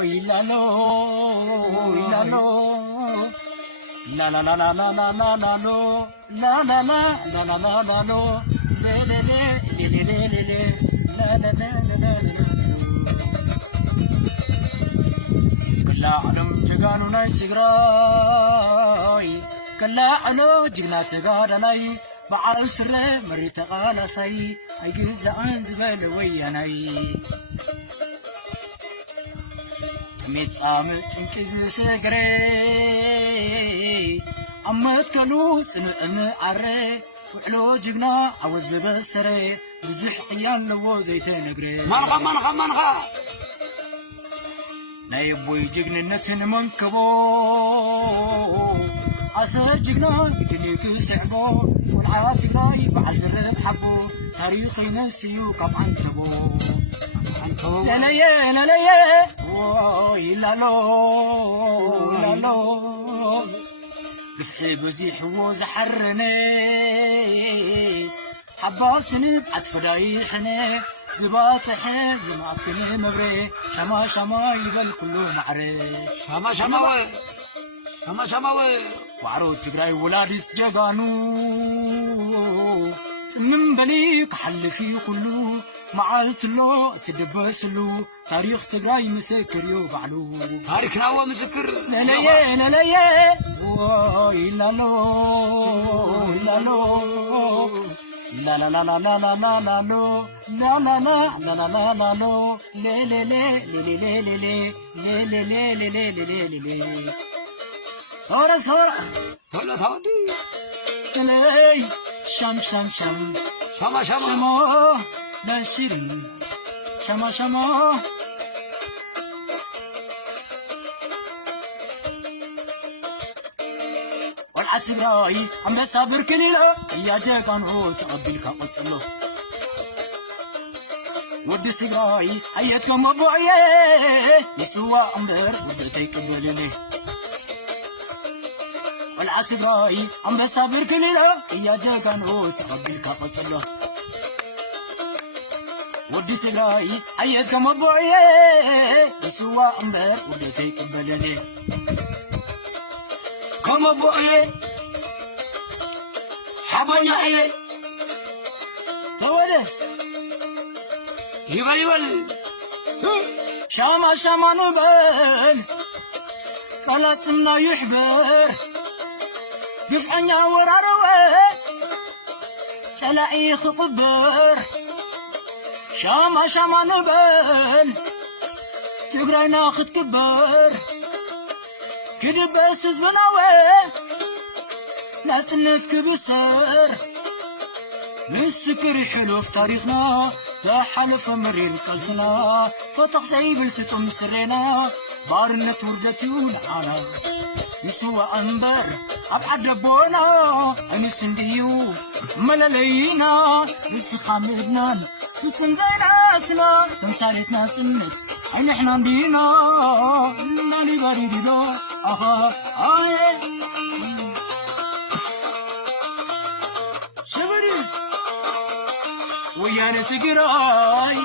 إلالو إلالو لا لا لا لا لا لا لا لا لا لا لا لا لا لا لا لا لا لا كلا علم جعانو ناي سجراي كلا علو جعنا سجارا ناي بعال سر مريت قالا ساي أيجز عن زبل وياناي ميت عامل تنكز سجري عمت كلو سنقم عري وحلو جبنا عوز بسري بزح عيال لو زيت نقري منخا نايبوي جقننتن منكبو عسل جقنا يدنيك سعبو والعاتقنا يبعل حبو تاريخي نسيو كم عنتبو لا لا يا لا لا يا لا لو بفحي بزيح وزحرني حباسني بعد فرايحني زبات حيز ما سني مبري شما يبل كله معري شما وعرو تقراي ولادس جغانو تنم بلي كحل في كله معالت له تدبسلو تاريخ تقراي مسكر يو بعلو تاريخنا هو مسكر لا لا لا لا لا لا لا لا لا لا لا لا لا لا لا لا لا لا لي لي لي لي لي لي لي لي لي لي لي لي لي ثورس ثورة ثودي لي شم شما نشري شما والعسراي عم بصبر كليلا يا جاكان هو تقبلك قصلو ودي تقراي حياتكم ابوعيه يسوى عمر ودي تقبلني والعسراي عم بصبر كليلا يا جاكان هو تقبلك قصلو ودي تقراي حياتكم ابوعيه يسوى عمر ودي تقبلني كم أبوي حبنا إيه سوده يبل شما نبل قلاتنا يحبر قفعنا وراروه سلاعي خقبر شما نبل تقرينا خد كبر كدبس زبناوي ناسنت كبسر نسكر حلو في تاريخنا تحلف مرين قلسنا فتح زي بلستم سرينا بارنت وردتي ولعانا يسوى أنبر أبعد ربونا أنس نديو ملالينا نسخة مدنان نسن زيناتنا تمثالتنا سنت عين احنا ندينا ناني بريدي لو شبري ويانا تقراي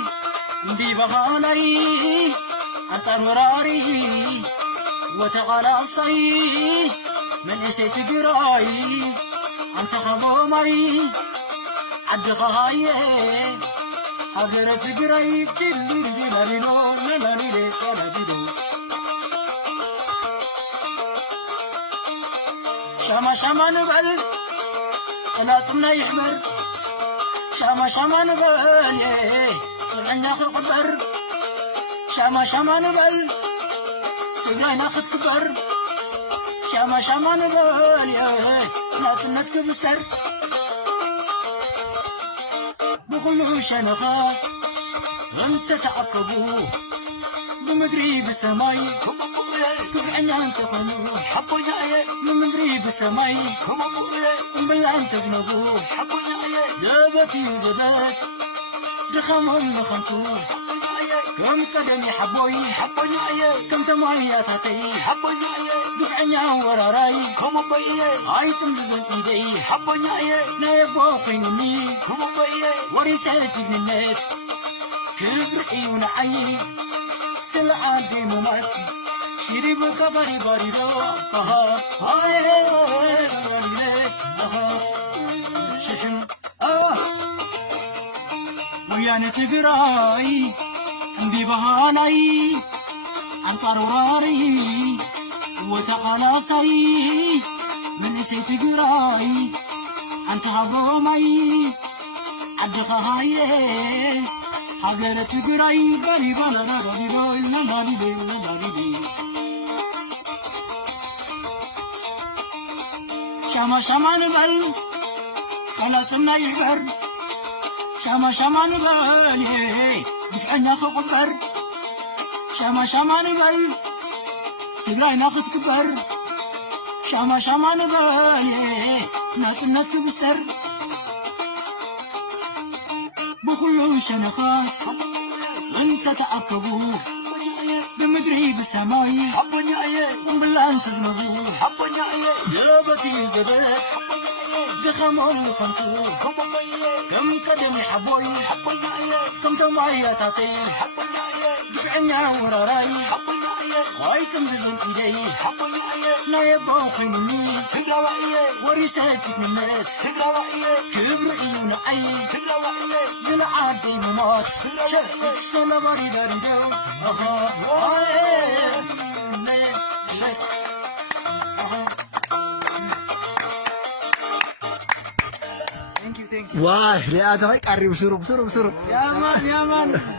بي بغالي أنصار وراري وتغلاصي من إسي تقراي أنت خبو مري عد غاية أغير تقراي بجلي لاليلو لاليلي لاليلو شما نبل قلاتنا يحمر شما نبل طلعنا خد قبر شما نبل طلعنا خد كبر شما نبل قلاتنا تكبسر بغلو شنخا انت تعقبوا بمدري بسماي كفعنا انت خنو حبنا إيه بمدري بسماي كم أبوي بلا انت زنبو حبنا إيه زبتي وزبت دخم المخنتو حبنا إيه كم قدمي حبوي حبنا إيه كم تماياتاتي حبنا إيه دفعنا وراراي كم أبوي هاي تمزن ايدي حبنا إيه نايبو قيني كم أبوي ورسالتي من النت كبر عيون عيني سلعة ممات شيري بكبري بريدو ششم ويانا تقراي عندي بهاناي أنصار وراري وتقالاصي من سي تقراي أنت هضومي عدخ هاي حاجة تقراي بني بنا رادي بوي نادي بي نادي بي شما نبل أنا تنا يبر شما نبل دفعنا خبر شما نبل تقراي ناخذ كبر شما نبل ناس كبسر بكل شنخات انت تأكبوا بمدري بسماي بالله انت زمروا يا بكي زبات دخموا الخنطور كم قدم حبوي كم تمعي تعطي دفعنا وراراي هاي كم ززن ايدي لا يبقى خيمني ورثتك من مات كبر عيون عين زلعة دي ممات شرق سنة بريدة ريدو Wah, lihat coy, karib surup. يا مان